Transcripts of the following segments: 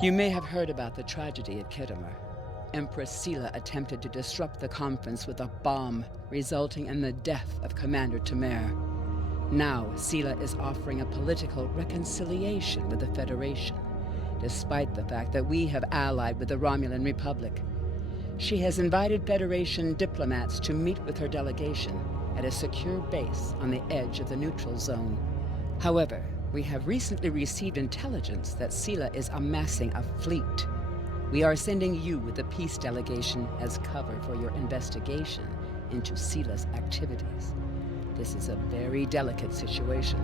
You may have heard about the tragedy at Khitomer. Empress Sela attempted to disrupt the conference with a bomb, resulting in the death of Commander Tamer. Now, Sela is offering a political reconciliation with the Federation, despite the fact that we have allied with the Romulan Republic. She has invited Federation diplomats to meet with her delegation at a secure base on the edge of the neutral zone. However, we have recently received intelligence that Sela is amassing a fleet. We are sending you with the peace delegation as cover for your investigation into Sela's activities. This is a very delicate situation.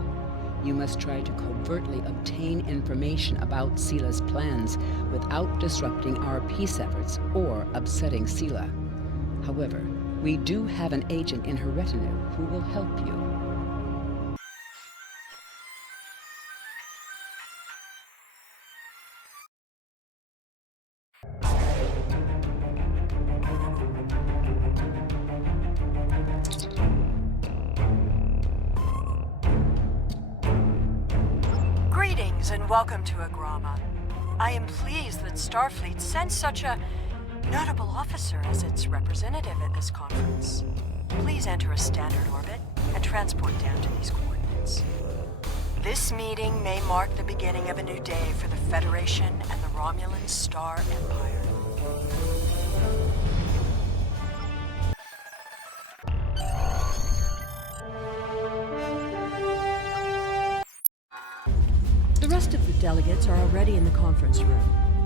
You must try to covertly obtain information about Sela's plans without disrupting our peace efforts or upsetting Sela. However, we do have an agent in her retinue who will help you. Greetings and welcome to Agrama. I am pleased that Starfleet sent such a notable officer as its representative at this conference. Please enter a standard orbit and transport down to these coordinates. This meeting may mark the beginning of a new day for the Federation and the Romulan Star Empire. The rest of the delegates are already in the conference room.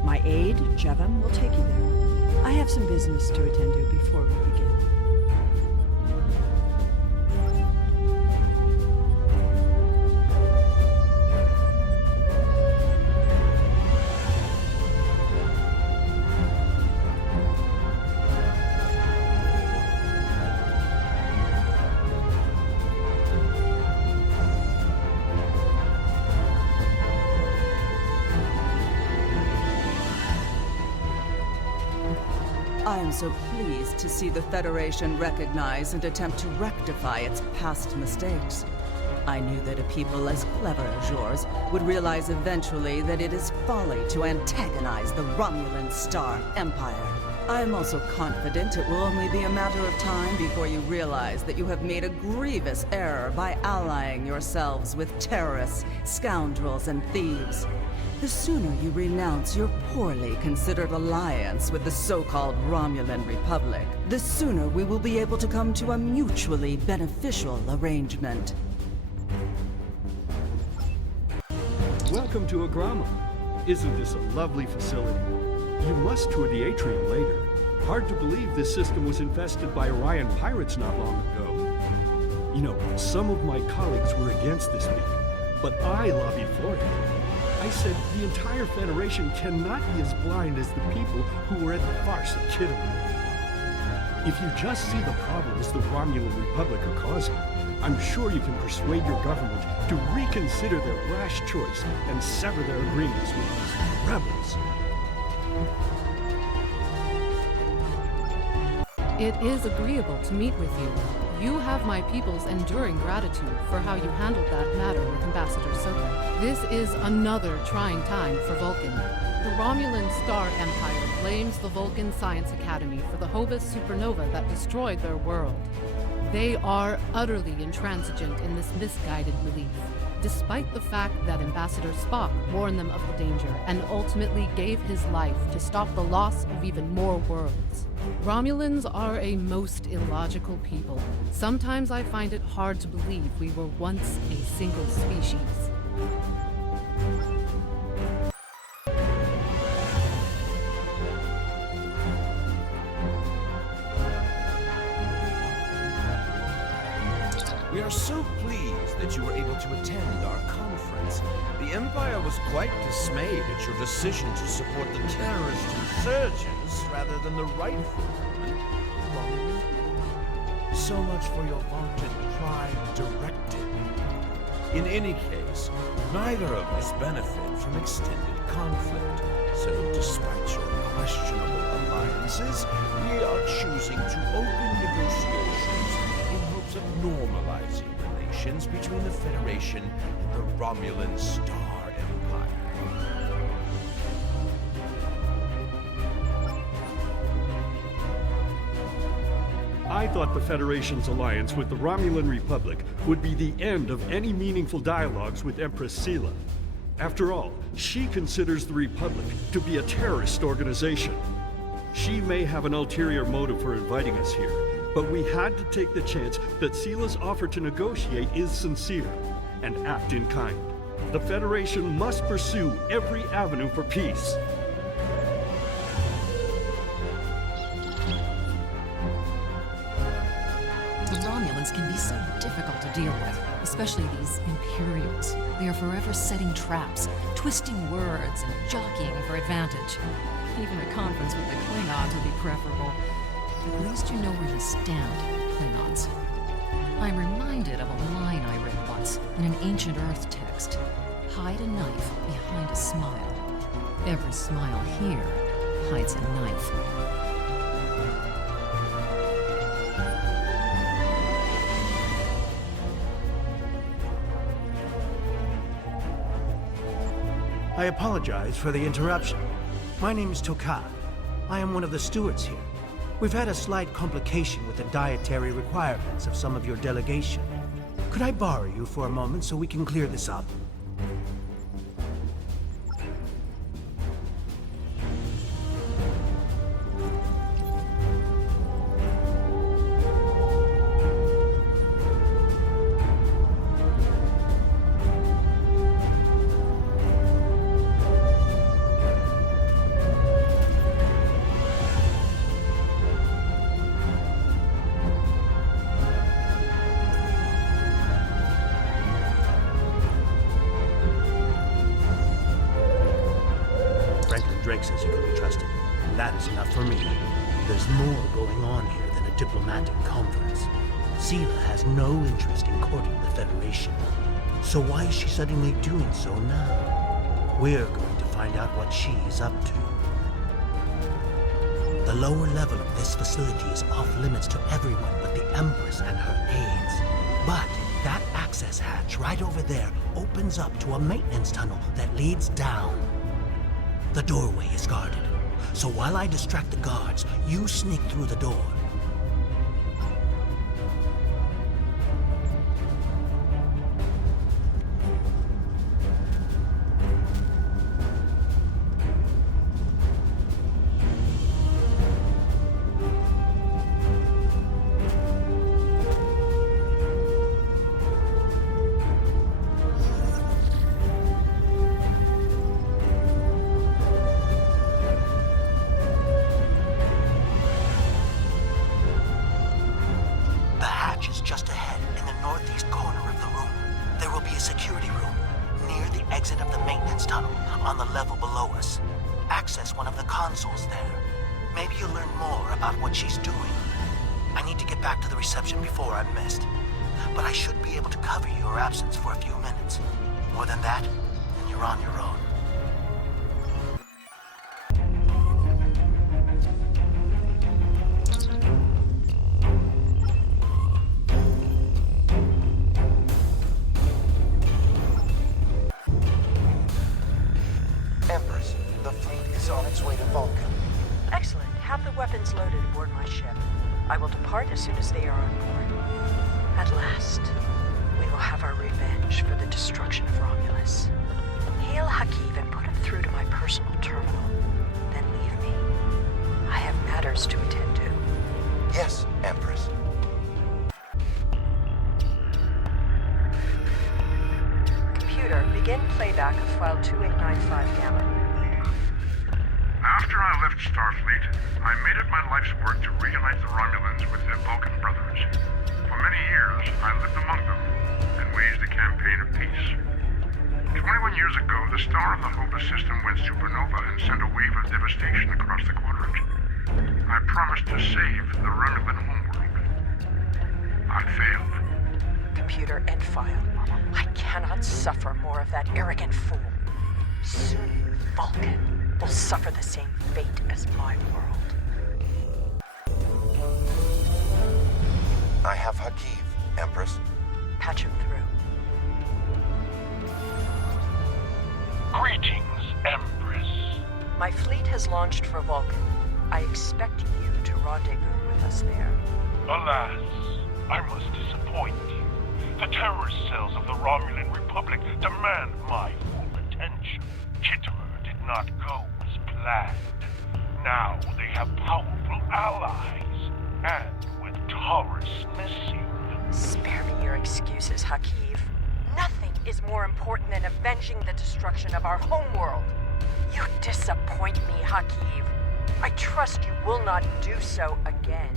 My aide, Jevem, will take you there. I have some business to attend to before we begin. I am so pleased to see the Federation recognize and attempt to rectify its past mistakes. I knew that a people as clever as yours would realize eventually that it is folly to antagonize the Romulan Star Empire. I am also confident it will only be a matter of time before you realize that you have made a grievous error by allying yourselves with terrorists, scoundrels, and thieves. The sooner you renounce your poorly considered alliance with the so-called Romulan Republic, the sooner we will be able to come to a mutually beneficial arrangement. Welcome to Agrama. Isn't this a lovely facility? You must tour the atrium later. Hard to believe this system was infested by Orion pirates not long ago. You know, some of my colleagues were against this meeting, but I lobbied for it. I said the entire Federation cannot be as blind as the people who were at the farce at Khitomer. If you just see the problems the Romulan Republic are causing, I'm sure you can persuade your government to reconsider their rash choice and sever their agreements with these rebels. It is agreeable to meet with you. You have my people's enduring gratitude for how you handled that matter with Ambassador Soka. This is another trying time for Vulcan. The Romulan Star Empire blames the Vulcan Science Academy for the Hobus supernova that destroyed their world. They are utterly intransigent in this misguided belief, despite the fact that Ambassador Spock warned them of the danger and ultimately gave his life to stop the loss of even more worlds. Romulans are a most illogical people. Sometimes I find it hard to believe we were once a single species. We are so pleased that you were able to attend our conference. The Empire was quite dismayed at your decision to support the terrorist insurgents rather than the rightful government. So much for your vaunted pride directed. In any case, neither of us benefit from extended conflict. So despite your questionable alliances, we are choosing to open negotiations in hopes of normalizing relations between the Federation and the Romulan Star Empire. I thought the Federation's alliance with the Romulan Republic would be the end of any meaningful dialogues with Empress Sela. After all, she considers the Republic to be a terrorist organization. She may have an ulterior motive for inviting us here, but we had to take the chance that Sela's offer to negotiate is sincere and act in kind. The Federation must pursue every avenue for peace. The Romulans can be so difficult to deal with, especially these Imperials. They are forever setting traps, twisting words, and jockeying for advantage. Even a conference with the Klingons would be preferable. At least you know where you stand, Klingons. I'm reminded of a line I read once in an ancient Earth text. Hide a knife behind a smile. Every smile here hides a knife. I apologize for the interruption. My name is Tokad. I am one of the stewards here. We've had a slight complication with the dietary requirements of some of your delegation. Could I borrow you for a moment so we can clear this up? Drake says you can be trusted. That is enough for me. There's more going on here than a diplomatic conference. Sela has no interest in courting the Federation. So why is she suddenly doing so now? We're going to find out what she's up to. The lower level of this facility is off limits to everyone but the Empress and her aides. But that access hatch right over there opens up to a maintenance tunnel that leads down. The doorway is guarded, so while I distract the guards, you sneak through the door. Just ahead, in the northeast corner of the room, there will be a security room near the exit of the maintenance tunnel on the level below us. Access one of the consoles there. Maybe you'll learn more about what she's doing. I need to get back to the reception before I'm missed. But I should be able to cover your absence for a few minutes. More than that, and you're on your own. Empress, the fleet is on its way to Vulcan. Excellent. Have the weapons loaded aboard my ship. I will depart as soon as they are on board. At last, we will have our revenge for the destruction of Romulus. Hail Hakiv and put him through to my personal terminal. Then leave me. I have matters to attend to. Yes, Empress. Computer, begin playback of file 2895 gamma. After I left Starfleet, I made it my life's work to reunite the Romulans with their Vulcan brothers. For many years, I lived among them and waged a campaign of peace. 21 years ago, the star of the Hobus system went supernova and sent a wave of devastation across the quadrant. I promised to save the Romulan homeworld. I failed. Computer, end file. I cannot suffer more of that arrogant fool. Soon, Vulcan will suffer the same fate as my world. I have Hakiv, Empress. Patch him through. Greetings, Empress. My fleet has launched for Vulcan. I expect you to rendezvous with us there. Alas, I must disappoint you. The terrorist cells of the Romulan Republic demand my full attention. Kittimer did not go as planned. Now they have powerful allies, and with Taurus missing... Spare me your excuses, Hakiv. Nothing is more important than avenging the destruction of our homeworld. You disappoint me, Hakiv. I trust you will not do so again.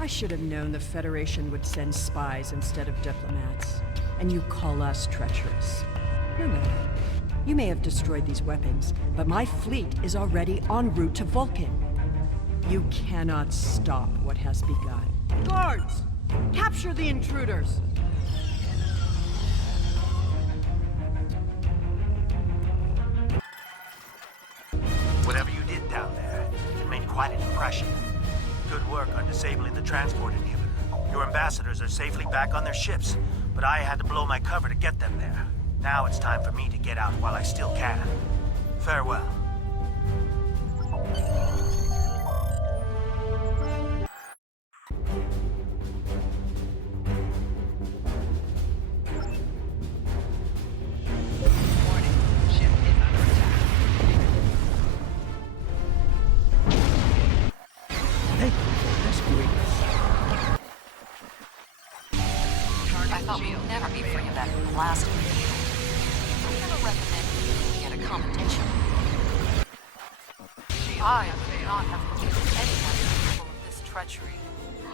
I should have known the Federation would send spies instead of diplomats. And you call us treacherous. No matter. You may have destroyed these weapons, but my fleet is already en route to Vulcan. You cannot stop what has begun. Guards! Capture the intruders! Whatever you did down there, it made quite an impression. Good work on disabling the transport inhibitor. Your ambassadors are safely back on their ships, but I had to blow my cover to get them there. Now it's time for me to get out while I still can. Farewell. I thought we'd never be free of that blasted needle. I'm gonna recommend you get a commendation. I would not have believed anyone capable of this treachery,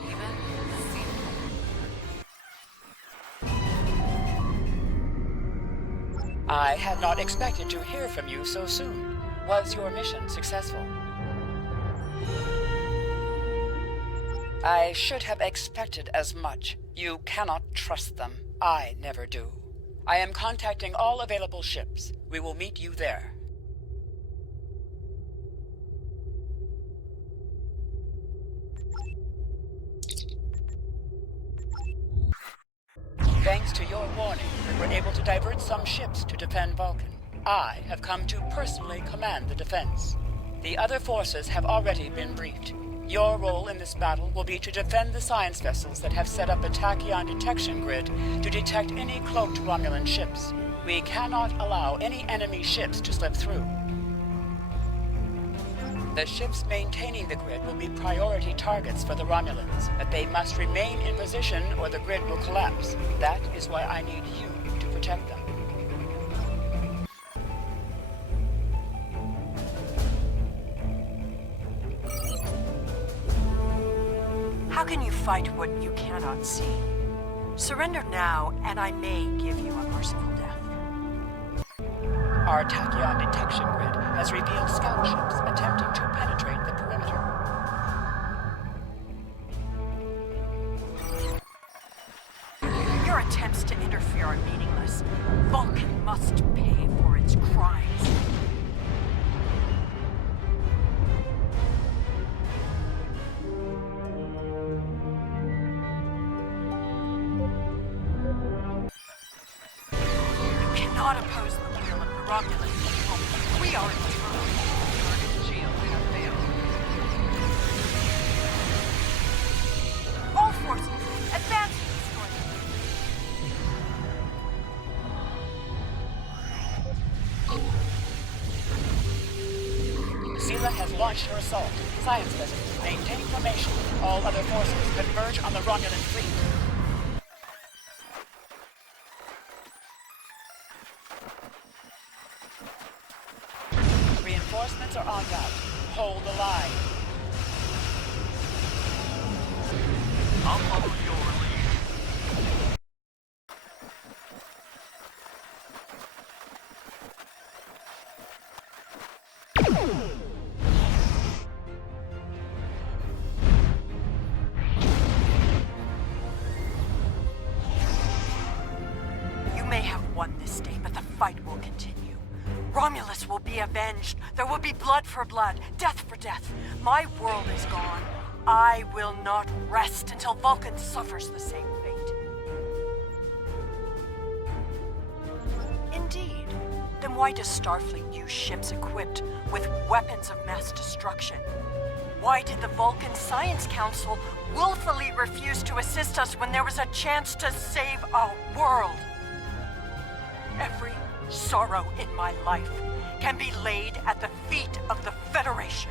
even Sela. I had not expected to hear from you so soon. Was your mission successful? I should have expected as much. You cannot trust them. I never do. I am contacting all available ships. We will meet you there. Thanks to your warning, we were able to divert some ships to defend Vulcan. I have come to personally command the defense. The other forces have already been briefed. Your role in this battle will be to defend the science vessels that have set up a tachyon detection grid to detect any cloaked Romulan ships. We cannot allow any enemy ships to slip through. The ships maintaining the grid will be priority targets for the Romulans, but they must remain in position or the grid will collapse. That is why I need you to protect them. How can you fight what you cannot see? Surrender now, and I may give you a merciful death. Our tachyon detection grid has revealed scout ships attempting to penetrate the perimeter. Your attempts to interfere are meaningless. Vulcan must pay for its crimes. Not oppose the will of the Romulans people. We are eternal. Target shield have failed. All forces, advance to destroy them. Sela has launched her assault. Science vessels, maintain formation. All other forces converge on the Romulan fleet. Reinforcements are en route. Hold the line. I'll follow your lead. this day, but the fight will continue. Romulus will be avenged. There will be blood for blood, death for death. My world is gone. I will not rest until Vulcan suffers the same fate. Indeed. Then why does Starfleet use ships equipped with weapons of mass destruction? Why did the Vulcan Science Council willfully refuse to assist us when there was a chance to save our world? Every sorrow in my life can be laid at the feet of the Federation.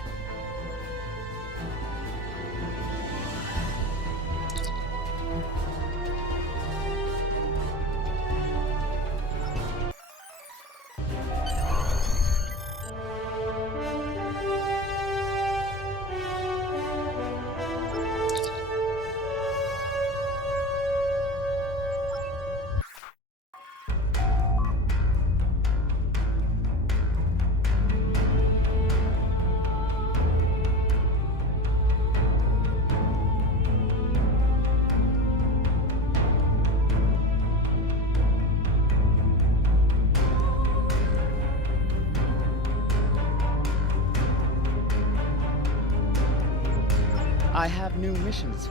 I have new missions for